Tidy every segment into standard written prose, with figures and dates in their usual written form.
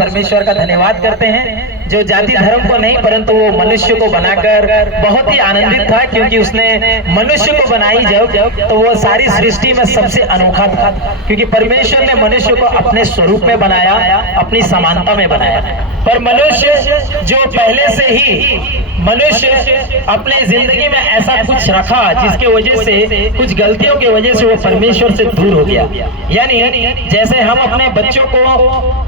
परमेश्वर का धन्यवाद करते हैं जो जाति धर्म को नहीं परंतु वो मनुष्य को बनाकर बहुत ही आनंदित था, क्योंकि उसने मनुष्य को बनाई जब तो वो सारी सृष्टि में सबसे अनोखा था, क्योंकि परमेश्वर ने मनुष्य को अपने स्वरूप में बनाया, अपनी समानता में बनाया। पर मनुष्य जो पहले से ही मनुष्य अपने जिंदगी में ऐसा कुछ रखा जिसके वजह से कुछ गलतियों की वजह से वो परमेश्वर से दूर हो गया। यानी जैसे हम अपने बच्चों को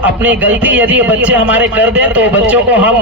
अपनी गलती यदि बच्चे हमारे कर दें तो बच्चों को हम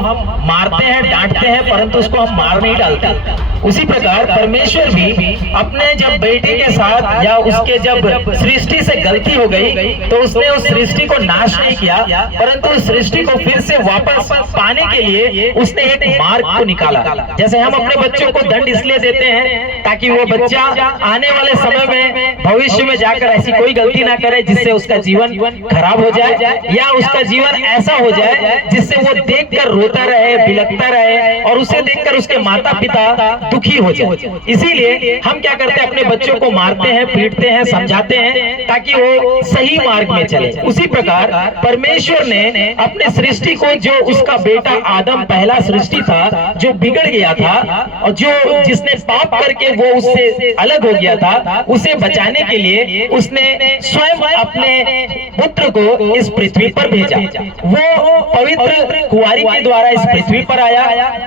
मारते हैं, डांटते हैं, परंतु उसको हम मार नहीं डालते। उसी प्रकार परमेश्वर भी अपने जब बेटे के साथ या उसके जब सृष्टि से गलती हो गई तो उसने उस सृष्टि को नाश नहीं किया, परंतु उस सृष्टि को फिर से वापस पाने के लिए उसने एक मार्ग को निकाला। जैसे हम अपने बच्चों को दंड इसलिए देते हैं ताकि वो बच्चा आने वाले समय में भविष्य में जाकर ऐसी कोई गलती ना करे जिससे उसका जीवन खराब हो जाए या उसका जीवन ऐसा हो जाए जिससे वो देखकर रोता रहे, बिलखता रहे और उसे देखकर उसके माता पिता दुखी हो जाए। इसीलिए हम क्या करते हैं, अपने बच्चों को मारते हैं, पीटते हैं, समझाते हैं ताकि वो सही मार्ग में चले। उसी प्रकार परमेश्वर ने अपने सृष्टि को, जो उसका बेटा आदम पहला सृष्टि था जो बिगड़ गया था और जो जिसने पाप करके वो उससे अलग हो गया था, उसे बचाने के लिए उसने स्वयं अपने पुत्र को इस पृथ्वी पर भेजा। वो पवित्र कुंवारी के द्वारा इस पृथ्वी पर आया।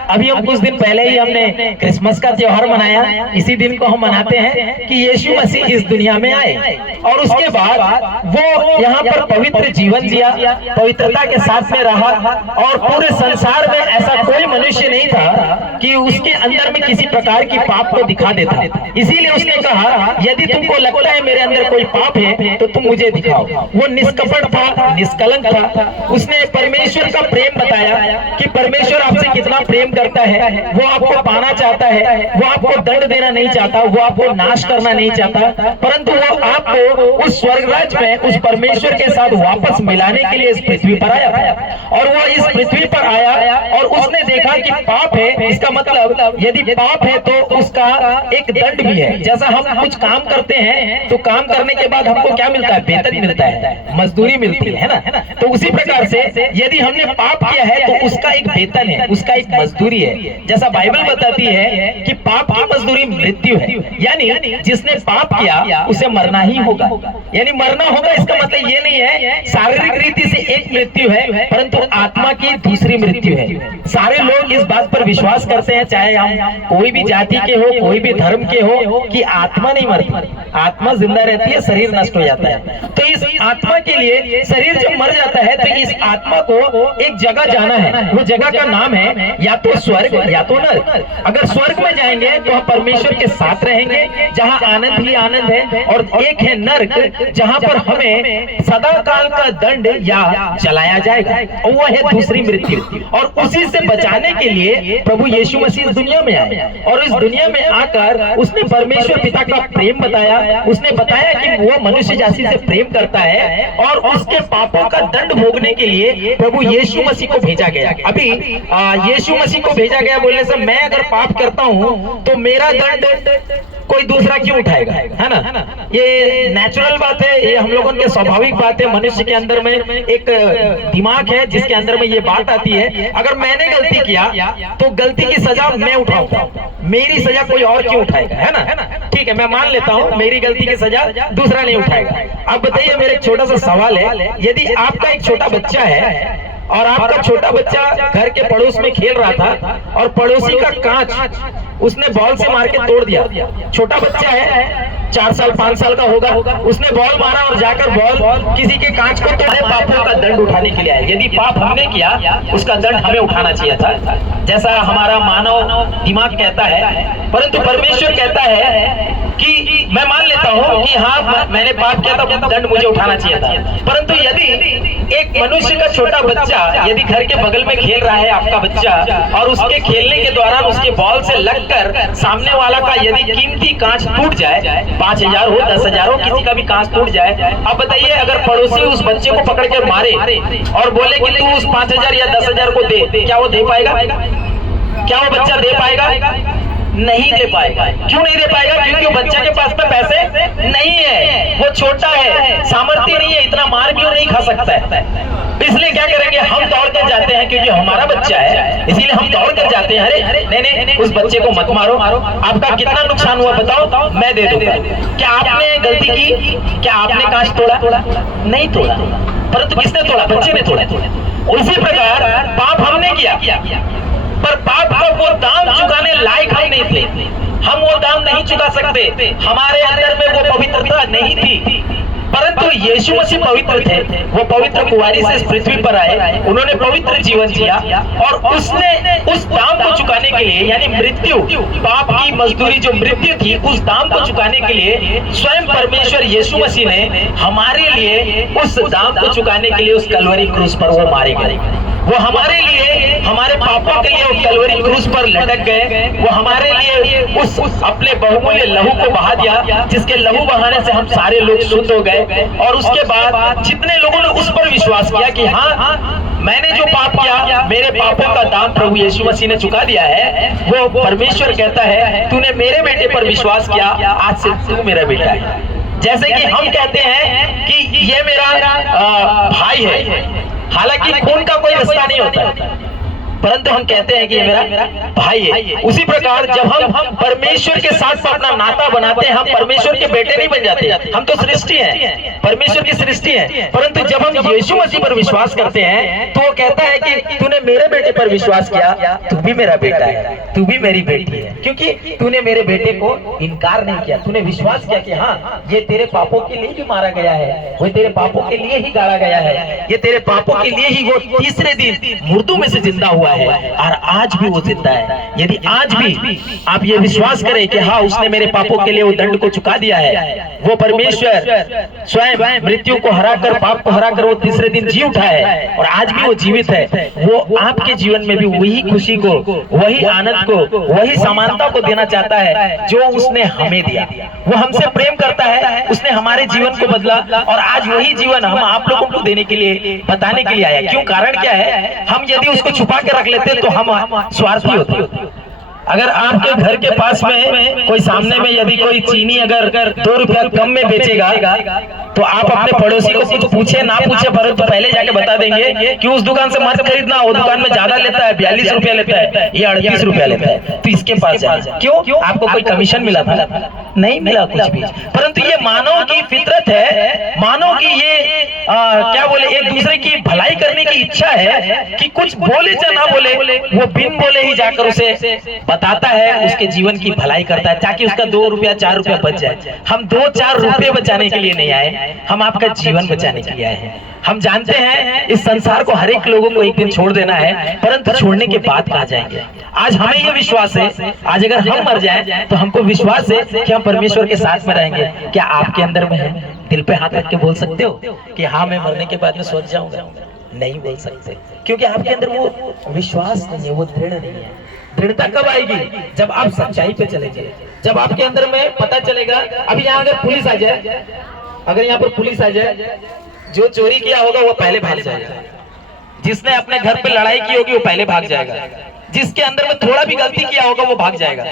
अभी हम कुछ दिन पहले ही हमने क्रिसमस का त्योहार मनाया। इसी दिन को हम मनाते हैं कि यीशु मसीह इस दुनिया में आए और उसके बाद वो यहाँ पर पवित्र जीवन जिया, पवित्रता के साथ में रहा और पूरे संसार में ऐसा कोई मनुष्य नहीं था कि उसके अंदर में किसी प्रकार की पाप को दिखा देता। इसीलिए उसने कहा यदि तुमको लगता है मेरे अंदर कोई पाप है तो तुम मुझे दिखाओ। वो निष्कपट था, निष्कलंक था। उसने परमेश्वर का प्रेम बताया कि परमेश्वर आपसे कितना प्रेम करता है, वो आपको पाना चाहता है, वो आपको दंड देना नहीं चाहता, वो आपको नाश करना नहीं चाहता, परंतु वो आपको उस स्वर्ग राज्य में उस परमेश्वर के साथ वापस मिलाने के लिए इस पृथ्वी पर आया और वो इस पृथ्वी पर आया और उसने देखा कि पाप है, इसका मतलब यदि पाप है तो उसका एक दंड भी है। जैसा हम कुछ काम करते हैं तो काम करने के बाद हमको क्या मिलता है, वेतन मिलता है, मजदूरी मिलती है ना। तो उसी प्रकार से यदि हमने पाप किया है तो उसका एक वेतन है, उसका एक मजदूरी है। जैसा बाइबल बताती है कि पाप की मजदूरी मृत्यु है, यानी जिसने पाप किया उसे मरना ही होगा। यानी मरना होगा इसका मतलब ये नहीं है शारीरिक रीति से एक मृत्यु है परंतु आत्मा की दूसरी मृत्यु है। सारे लोग इस बात पर विश्वास करते हैं, चाहे हम कोई भी जाति के हो, कोई भी धर्म के हो, कि आत्मा नहीं मरती, आत्मा जिंदा रहती है, शरीर नष्ट हो जाता है। तो इस आत्मा के लिए शरीर जब मर जाता है तो इस आत्मा को एक जगह जाना है। वो जगह का नाम है या तो स्वर्ग या तो नर्क। अगर स्वर्ग में जाएंगे तो हम परमेश्वर के साथ रहेंगे जहाँ आनंद ही आनंद है, और एक है नर्क जहाँ पर हमें सदा काल का दंड या जलाया जाएगा, और वो है दूसरी मृत्यु। और उसी से बचाने के लिए प्रभु यीशु मसीह इस दुनिया में आए और इस दुनिया में आकर उसने परमेश्वर पिता का प्रेम बताया। उसने बताया कि वो मनुष्य जाति से प्रेम करता है और उसके पापों का दंड भोगने के लिए प्रभु यीशु मसीह को भेजा गया। अभी यीशु मसीह को भेजा गया बोलने से मैं अगर पाप करता हूँ तो मेरा दंड कोई दूसरा क्यों उठाएगा, है ना। ये नेचुरल बात है, ये हम लोगों की स्वाभाविक बात है। मनुष्य के अंदर में एक दिमाग है जिसके अंदर में ये बात आती है, अगर मैंने गलती किया तो गलती की सजा मैं उठाऊंगा, मेरी सजा कोई और क्यों उठाएगा, है ना। ठीक है, मैं मान लेता हूँ मेरी गलती की सजा दूसरा नहीं उठाएगा। अब बताइए, मेरा एक छोटा सा सवाल है, यदि आपका एक छोटा बच्चा है और आपका छोटा बच्चा घर के पड़ोस में खेल रहा था और पड़ोसी का कांच उसने बॉल से मार के तोड़ दिया। छोटा बच्चा है, 4 साल 5 साल का होगा, उसने बॉल मारा और जाकर बॉल किसी के कांच को तोड़े, पापों का दंड उठाने के लिए आए। यदि पाप हमने किया उसका दंड हमें उठाना चाहिए था, जैसा हमारा मानव दिमाग कहता है। परंतु परमेश्वर कहता है कि मैं मान लेता हूँ कि हाँ मैंने पाप किया था, दंड मुझे उठाना चाहिए था। परंतु यदि एक मनुष्य का छोटा बच्चा यदि घर के बगल में खेल रहा है, आपका बच्चा, और उसके खेलने के दौरान उसके बॉल से लगकर सामने वाला का यदि कीमती कांच टूट जाए, 5000 हो 10,000 हो, किसी का भी कांच टूट जाए, अब बताइए अगर पड़ोसी उस बच्चे को पकड़ कर मारे और बोले कि तू उस 5000 या 10,000 को दे, क्या वो दे पाएगा? क्या वो बच्चा दे पाएगा? नहीं दे पाएगा। क्यों नहीं दे पाएगा? क्योंकि वो बच्चा के पास में पैसे नहीं है, वो छोटा है, सामर्थ्य नहीं है, इतना मार भी नहीं खा सकता है। इसलिए क्या करेंगे, हम दौड़ कर जाते हैं क्योंकि हमारा बच्चा है, इसीलिए हम दौड़ कर जाते हैं। अरे नहीं, उस बच्चे को मत मारो, आपका कितना नुकसान हुआ बताओ, मैं दे दूंगा। क्या आपने गलती की? क्या आपने कांच तोड़ा? नहीं तोड़ा, परंतु किसने तोड़ा? बच्चे ने तोड़ा। उसी प्रकार पाप हमने किया, पर पाप का वो दाम चुकाने लायक हम नहीं थे। हम वो दाम नहीं चुका सकते, हमारे अंदर में वो पवित्रता नहीं थी। परंतु यीशु मसीह पवित्र थे, वो पवित्र कुंवारी से इस पृथ्वी पर आए, उन्होंने पवित्र जीवन जिया और उसने उस दाम को चुकाने के लिए, यानी मृत्यु, पाप की मजदूरी जो मृत्यु थी, उस दाम को चुकाने के लिए स्वयं परमेश्वर यीशु मसीह ने हमारे लिए उस दाम को चुकाने के लिए उस कलवरी क्रूस पर वो मारे गए। वो हमारे लिए, हमारे पापों के लिए उस कलवरी क्रूस पर लटक गए। वो हमारे लिए उस अपने बहुमूल्य लहू को बहा दिया, जिसके लहू बहाने से हम सारे लोग शुद्ध हो गए। और उसके बाद जितने लोगों ने उस पर विश्वास किया कि हाँ, मैंने जो पाप किया, मेरे पापों का दाम प्रभु यीशु मसीह ने चुका दिया है, वो परमेश्वर कहता है तूने मेरे बेटे पर विश्वास किया, आज से तू मेरा बेटा है। जैसे कि हम कहते हैं कि ये मेरा भाई है, हालांकि खून का कोई रिश्ता नहीं होता, परंतु हम कहते हैं कि ये मेरा भाई है। उसी प्रकार जब हम परमेश्वर के साथ अपना नाता बनाते हैं, हम परमेश्वर के बेटे नहीं बन जाते, हम तो सृष्टि हैं, परमेश्वर की सृष्टि है। परंतु जब हम यीशु मसीह पर विश्वास करते हैं तो वो कहता है कि तूने मेरे बेटे पर विश्वास किया, तू भी मेरा बेटा है, तू भी मेरी बेटी है, क्योंकि तूने मेरे बेटे को इनकार नहीं किया, तूने विश्वास किया कि हाँ, ये तेरे पापों के लिए भी मारा गया है, वो तेरे पापों के लिए ही गाड़ा गया है, ये तेरे पापों के लिए ही वो तीसरे दिन मुर्दों में से जिंदा हुआ है और आज भी वो जिंदा है। यदि आज भी आप ये विश्वास करें कि हाँ, उसने मेरे पापों के लिए वो दंड को चुका दिया है, वो परमेश्वर स्वयं मृत्यु को हराकर, पाप को हराकर वो तीसरे दिन जी उठा है और आज भी वो जीवित है, वो आपके जीवन में भी वही खुशी को, वही आनंद को, वही समानता को देना चाहता है जो उसने हमें दिया। वो हमसे प्रेम करता है, उसने हमारे जीवन को बदला और आज वही जीवन हम आप लोगों को देने के लिए, बताने के लिए आया। क्यों? कारण क्या है? हम यदि उसको छुपा के रख लेते तो हम स्वार्थी होते। अगर आपके घर के पास में कोई सामने में यदि कोई चीनी अगर 2 रुपया कम में बेचेगा तो आप अपने पड़ोसी को कुछ पूछे ना पूछे, परंतु पहले जाके बता देंगे कि उस दुकान से मत खरीदना, वो दुकान में ज्यादा लेता है, 42 रुपया लेता है, ये 38 रुपया लेता है, तो इसके पास जाए। क्यों? आपको कोई कमीशन मिला था? नहीं मिला कुछ भी। परंतु ये मानव की फितरत है, मानव की ये क्या बोले, एक दूसरे की भलाई करने की इच्छा है कि कुछ बोले चाहे ना बोले, वो बिन बोले ही जाकर उसे बताता है, उसके जीवन की भलाई करता है, ताकि उसका 2 रुपया 4 रुपया बच जाए। हम 2-4 रुपये बचाने के लिए नहीं आए, हम आपका जीवन बचाने के लिए आए हैं। हम जानते हैं इस संसार को हर एक लोगों को एक दिन छोड़ देना है, परंतु छोड़ने के बाद कहाँ जाएंगे? आज हमें ये विश्वास है, आज अगर हम मर जाएं तो हमको विश्वास है कि हम परमेश्वर के साथ में रहेंगे। क्या आपके अंदर में है? दिल पे हाथ रख के बोल सकते हो कि हाँ, मैं मरने के बाद में स्वर्ग जाऊंगा? नहीं बोल सकते, क्योंकि आपके अंदर वो विश्वास नहीं है, वो दृढ़ नहीं है। दृढ़ता कब आएगी? जब आप सच्चाई पे चले जाए, जब आपके अंदर में पता चलेगा। अभी यहाँ अगर पुलिस आ जाए, अगर यहाँ पर पुलिस आ जाए, जो चोरी किया होगा वो पहले भाग जाएगा, जिसने अपने घर पे लड़ाई की होगी वो पहले भाग जाएगा, जिसके अंदर में थोड़ा भी गलती किया होगा वो भाग जाएगा।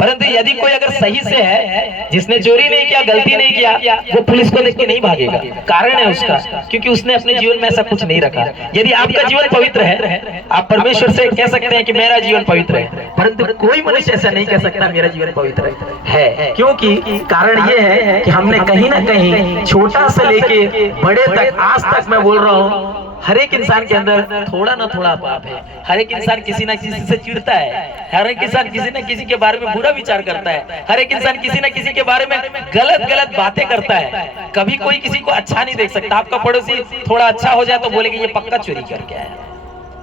परंतु यदि कोई अगर सही से है, जिसने चोरी नहीं किया, गलती नहीं किया, वो पुलिस को देख के नहीं भागेगा। कारण है उसका, क्योंकि उसने अपने जीवन में ऐसा कुछ नहीं रखा। यदि आपका जीवन पवित्र है, आप परमेश्वर से कह सकते हैं कि मेरा जीवन पवित्र है, परंतु कोई मनुष्य ऐसा नहीं कह सकता मेरा जीवन पवित्र है। क्योंकि कारण ये है कि हमने कहीं ना कहीं छोटा से लेके बड़े तक, आज तक मैं बोल रहा हूँ, हर एक इंसान के अंदर थोड़ा ना थोड़ा पाप है। हर एक इंसान किसी ना किसी से चिढ़ता है, हर एक इंसान किसी ना किसी के बारे में बुरा विचार करता है, हर एक इंसान किसी ना किसी के बारे में गलत बातें करता है। कभी कोई किसी को अच्छा नहीं देख सकता। आपका पड़ोसी थोड़ा अच्छा हो जाए तो बोलेंगे ये पक्का चोरी करके आया,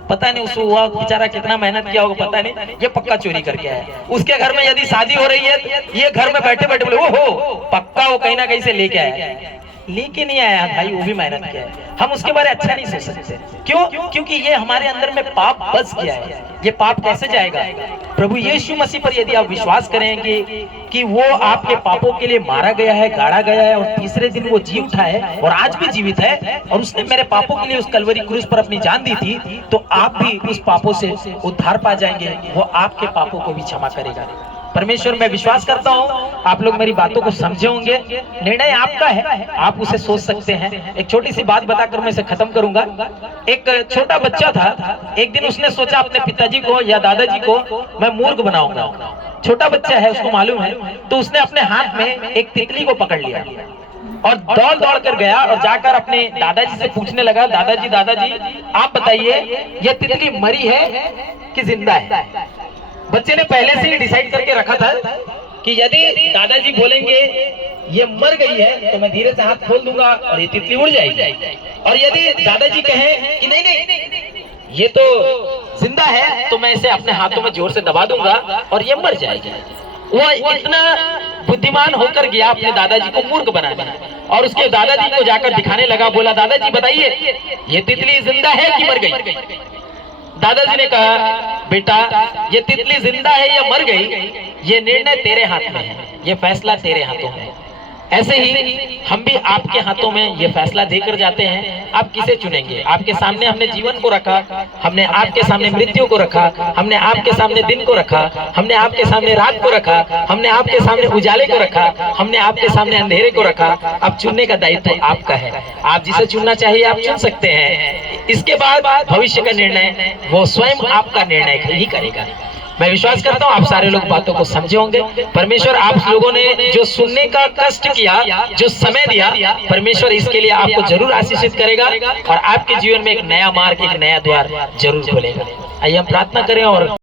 पता नहीं उसको हुआ बेचारा कितना मेहनत किया होगा, पता नहीं, ये पक्का चोरी करके आया। उसके घर में यदि शादी हो रही है, ये घर में बैठे बैठे बोले ओहो पक्का वो कहीं ना कहीं से लेके आया, लेके नहीं आया भाई, वो भी मेहनत किया है। हम उसके बारे अच्छा नहीं सोच सकते। क्यों? क्योंकि ये हमारे अंदर में पाप बस गया है। ये पाप कैसे जाएगा? प्रभु यीशु मसीह पर यदि आप विश्वास करेंगे कि वो आपके पापों के लिए मारा गया है, गाड़ा गया है और तीसरे दिन वो जी उठा है और आज भी जीवित है, और उसने मेरे पापों के लिए उस कलवरी क्रूस पर अपनी जान दी थी, तो आप भी उस पापों से उद्धार पा जाएंगे। वो आपके पापों को भी क्षमा करेगा। परमेश्वर मैं विश्वास करता हूँ आप लोग मेरी बातों को समझे होंगे। निर्णय आपका है, आप उसे सोच सकते हैं। एक छोटी सी बात बताकर मैं इसे खत्म करूंगा। एक छोटा बच्चा था, एक दिन उसने सोचा अपने पिताजी को या दादाजी को मैं मूर्ख बनाऊंगा। छोटा बच्चा है, उसको मालूम है, तो उसने अपने हाथ में एक तितली को पकड़ लिया और दौड़ दौड़ कर गया और जाकर अपने दादाजी से पूछने लगा, दादाजी दादाजी आप बताइए ये तितली मरी है कि जिंदा है। बच्चे ने पहले से ही डिसाइड करके रखा था कि यदि दादाजी बोलेंगे ये मर गई है तो मैं धीरे से हाथ खोल दूंगा और ये तितली उड़ जाएगी, और यदि दादाजी कहें कि नहीं नहीं ये तो जिंदा है तो मैं इसे अपने हाथों में जोर से दबा दूंगा और ये मर जाएगी। वो इतना बुद्धिमान होकर गया अपने दादाजी को मूर्ख बनाने, और उसके दादाजी को जाकर दिखाने लगा। बोला दादाजी बताइए ये तितली जिंदा है कि मर गई। दादाजी ने कहा बेटा ये तितली जिंदा है या मर गई ये निर्णय तेरे हाथ में है, ये फैसला तेरे हाथों में है। ऐसे ही हम भी आपके हाथों में ये फैसला देकर जाते हैं, आप किसे चुनेंगे। आपके सामने हमने जीवन को रखा, हमने आपके सामने मृत्यु को रखा, हमने आपके सामने दिन को रखा, हमने आपके सामने रात को रखा, हमने आपके सामने उजाले को रखा, हमने आपके सामने अंधेरे को रखा। अब चुनने का दायित्व आपका है, आप जिसे चुनना चाहिए आप चुन सकते हैं। इसके बाद भविष्य का निर्णय वो स्वयं आपका निर्णय ही करेगा। मैं विश्वास करता हूँ आप सारे लोग बातों को समझे होंगे। परमेश्वर आप लोगों ने जो सुनने का कष्ट किया, जो समय दिया, परमेश्वर इसके लिए आपको जरूर आशीषित करेगा और आपके जीवन में एक नया मार्ग, एक नया द्वार जरूर खोलेगा। आइए हम प्रार्थना करें और